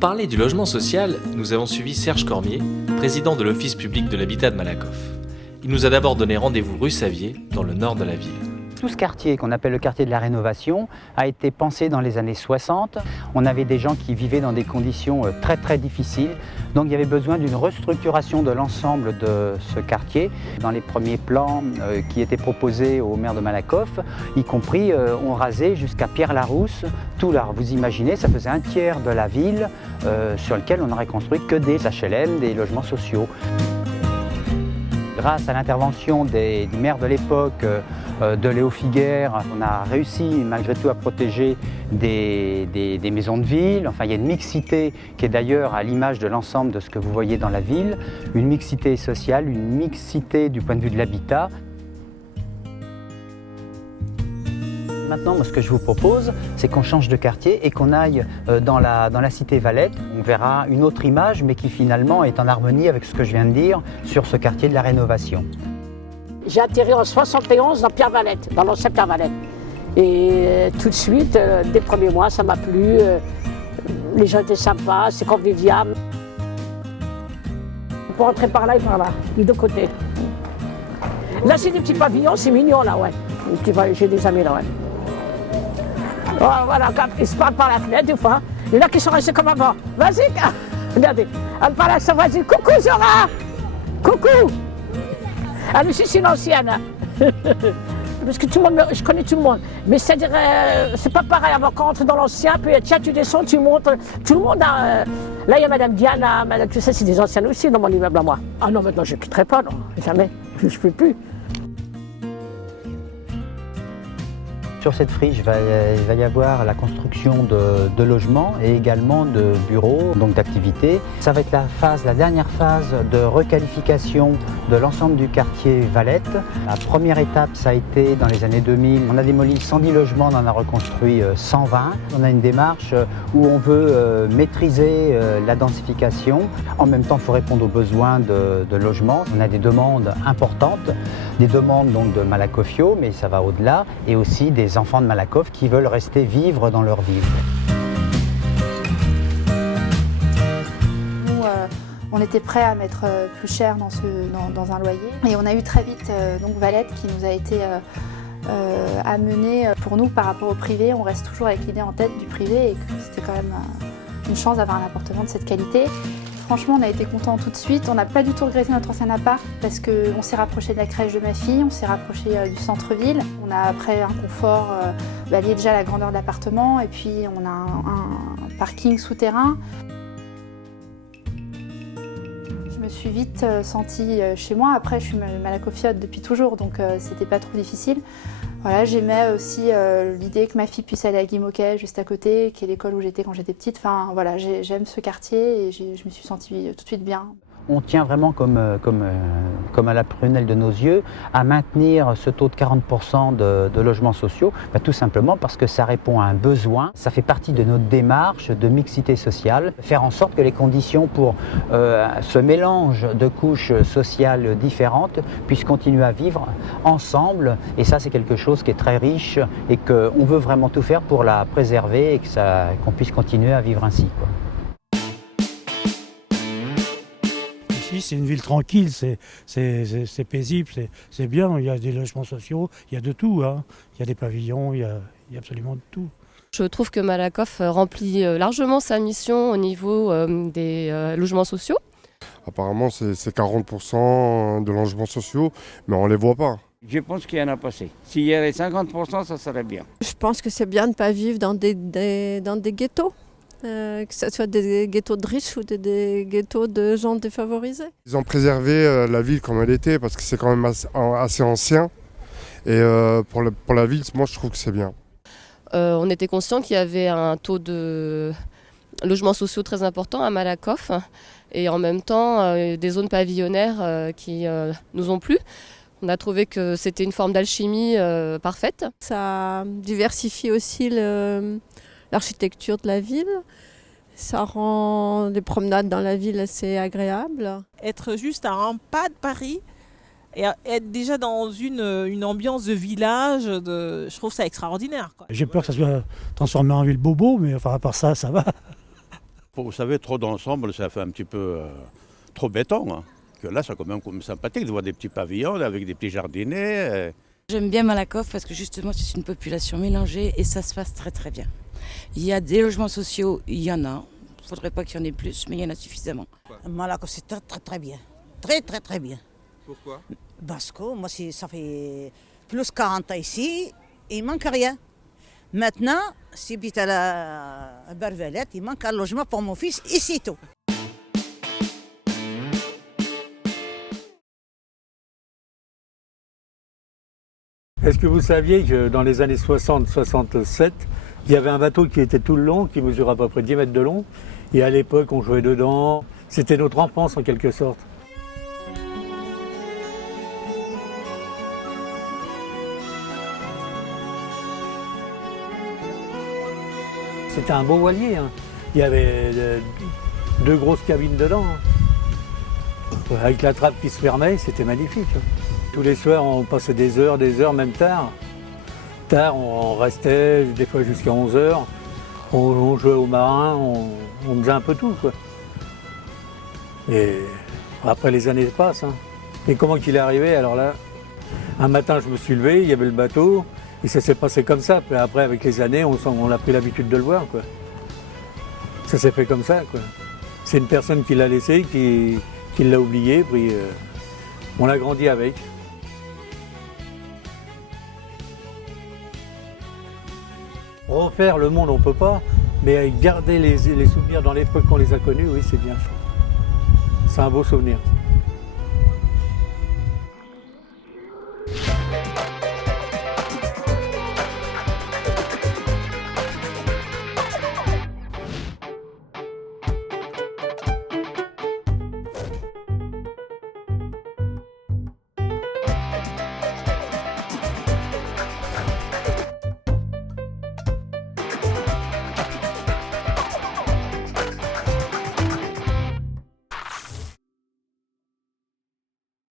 parler du logement social, nous avons suivi Serge Cormier, président de l'Office public de l'habitat de Malakoff. Il nous a d'abord donné rendez-vous rue Savier, dans le nord de la ville. Tout ce quartier qu'on appelle le quartier de la rénovation a été pensé dans les années 60. On avait des gens qui vivaient dans des conditions très difficiles. Donc il y avait besoin d'une restructuration de l'ensemble de ce quartier. Dans les premiers plans qui étaient proposés au maire de Malakoff, y compris on rasait jusqu'à Pierre-Larousse. Tout là, vous imaginez, ça faisait un tiers de la ville sur lequel on n'aurait construit que des HLM, des logements sociaux. Grâce à l'intervention du maire de l'époque, de Léo Figuère, on a réussi malgré tout à protéger des maisons de ville. Enfin, il y a une mixité qui est d'ailleurs à l'image de l'ensemble de ce que vous voyez dans la ville, une mixité sociale, une mixité du point de vue de l'habitat. Maintenant, moi, ce que je vous propose, c'est qu'on change de quartier et qu'on aille dans la cité Valette. On verra une autre image, mais qui finalement est en harmonie avec ce que je viens de dire sur ce quartier de la rénovation. J'ai atterri en 71 dans Pierre Valette, dans l'ancien Pierre Valette. Et tout de suite, dès le premier mois, ça m'a plu. Les gens étaient sympas, c'est convivial. On peut rentrer par là et par là, des deux côtés. Là, c'est des petits pavillons, c'est mignon là, ouais. J'ai des amis là, ouais. Oh, voilà, ils se parlent par la fenêtre des fois. Il y en a qui sont restés comme avant. Vas-y, regardez. Elle parle à sa voisine. Coucou Zora. Coucou. Elle aussi, c'est une ancienne. Parce que tout le monde, je connais tout le monde. Mais c'est-à-dire, c'est pas pareil avant qu'on rentre dans l'ancien, puis tiens, tu descends, tu montes. Tout le monde a. Là, il y a Madame Diana, tu sais, c'est des anciennes aussi dans mon immeuble à moi. Ah non, maintenant, je ne quitterai pas, non, jamais. Je ne peux plus. Sur cette friche, il va y avoir la construction de logements et également de bureaux, donc d'activités. Ça va être la dernière phase de requalification de l'ensemble du quartier Valette. La première étape, ça a été dans les années 2000. On a démoli 110 logements, on en a reconstruit 120. On a une démarche où on veut maîtriser la densification. En même temps, il faut répondre aux besoins de logements. On a des demandes importantes, des demandes donc de Malakoffio, mais ça va au-delà, et aussi des enfants de Malakoff qui veulent rester vivre dans leur ville. Nous, on était prêts à mettre plus cher dans un loyer. Et on a eu très vite donc Valette qui nous a été amené pour nous par rapport au privé. On reste toujours avec l'idée en tête du privé et que c'était quand même une chance d'avoir un appartement de cette qualité. Franchement, on a été contents tout de suite. On n'a pas du tout regretté notre ancien appart parce qu'on s'est rapproché de la crèche de ma fille, on s'est rapproché du centre-ville. On a après un confort lié déjà à la grandeur de l'appartement et puis on a un parking souterrain. Je me suis vite sentie chez moi. Après, je suis malakoffiote depuis toujours, donc c'était pas trop difficile. Voilà, j'aimais aussi l'idée que ma fille puisse aller à Guimauquet, juste à côté, qui est l'école où j'étais quand j'étais petite. Enfin, voilà, j'aime ce quartier et je me suis sentie tout de suite bien. On tient vraiment comme à la prunelle de nos yeux à maintenir ce taux de 40% de logements sociaux, tout simplement parce que ça répond à un besoin. Ça fait partie de notre démarche de mixité sociale, faire en sorte que les conditions pour ce mélange de couches sociales différentes puissent continuer à vivre ensemble. Et ça, c'est quelque chose qui est très riche et qu'on veut vraiment tout faire pour la préserver et qu'on puisse continuer à vivre ainsi, quoi. Ici, c'est une ville tranquille, c'est paisible, c'est bien. Il y a des logements sociaux, il y a de tout, hein. Il y a des pavillons, il y a absolument de tout. Je trouve que Malakoff remplit largement sa mission au niveau des logements sociaux. Apparemment, c'est 40% de logements sociaux, mais on ne les voit pas. Je pense qu'il y en a pas assez. S'il y avait 50%, ça serait bien. Je pense que c'est bien de ne pas vivre dans des ghettos. Que ce soit des ghettos de riches ou des ghettos de gens défavorisés. Ils ont préservé la ville comme elle était parce que c'est quand même assez ancien. Et pour la ville, moi je trouve que c'est bien. On était conscient qu'il y avait un taux de logements sociaux très important à Malakoff et en même temps des zones pavillonnaires qui nous ont plu. On a trouvé que c'était une forme d'alchimie parfaite. Ça diversifie aussi l'architecture de la ville. Ça rend les promenades dans la ville assez agréables. Être juste à un pas de Paris et être déjà dans une ambiance de village, je trouve ça extraordinaire, quoi. J'ai peur que ça soit transformé en ville bobo, mais enfin, à part ça, ça va. Vous savez, trop d'ensemble, ça fait un petit peu trop béton. Hein. Que là, c'est quand même sympathique de voir des petits pavillons avec des petits jardinets. J'aime bien Malakoff parce que justement, c'est une population mélangée et ça se passe très très bien. Il y a des logements sociaux, il y en a. Il ne faudrait pas qu'il y en ait plus, mais il y en a suffisamment. Malakoff, c'est très très très bien. Très très très bien. Pourquoi? Parce que moi, ça fait plus 40 ans ici, et il ne manque rien. Maintenant, si j'habite à Barvelette, il manque un logement pour mon fils, ici tout. Est-ce que vous saviez que dans les années 60-67, il y avait un bateau qui était tout le long, qui mesurait à peu près 10 mètres de long, et à l'époque on jouait dedans, c'était notre enfance en quelque sorte. C'était un beau voilier, hein. Il y avait 2 grosses cabines dedans, hein. Avec la trappe qui se fermait, c'était magnifique. Tous les soirs, on passait des heures, même tard. Tard, on restait des fois jusqu'à 11h. On jouait aux marins, on faisait un peu tout, quoi. Et après, les années passent. Hein. Et comment qu'il est arrivé? Alors là, un matin, je me suis levé, il y avait le bateau, et ça s'est passé comme ça. Puis après, avec les années, on a pris l'habitude de le voir, quoi. Ça s'est fait comme ça, quoi. C'est une personne qui l'a laissé, qui l'a oublié, puis on a grandi avec. Refaire le monde, on ne peut pas, mais garder les souvenirs dans l'époque qu'on les a connus, oui, c'est bien. C'est un beau souvenir.